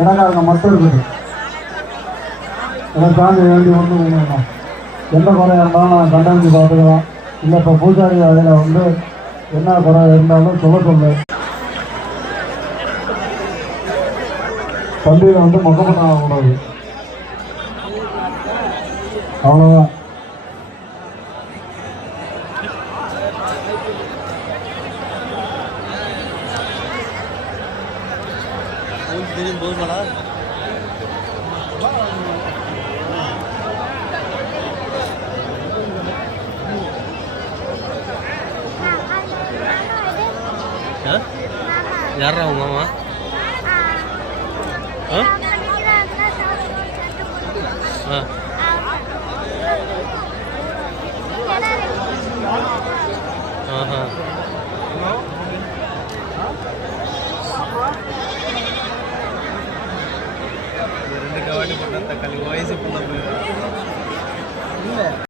இடங்காரங்க மட்டும் இருக்குது. எனக்கு தாண்டி வேண்டி ஒன்று வேணும். எந்த குறையாக இருந்தாலும் நான் கண்டறிஞ்சு பார்த்துக்கலாம். இல்லை இப்போ பூஜாரி அதில் வந்து என்ன குறை இருந்தாலும் சொல்லு. பள்ளியில் வந்து முகமது ஆகக்கூடாது, அவ்வளோதான். யாரா உங்க மாமா? ஆ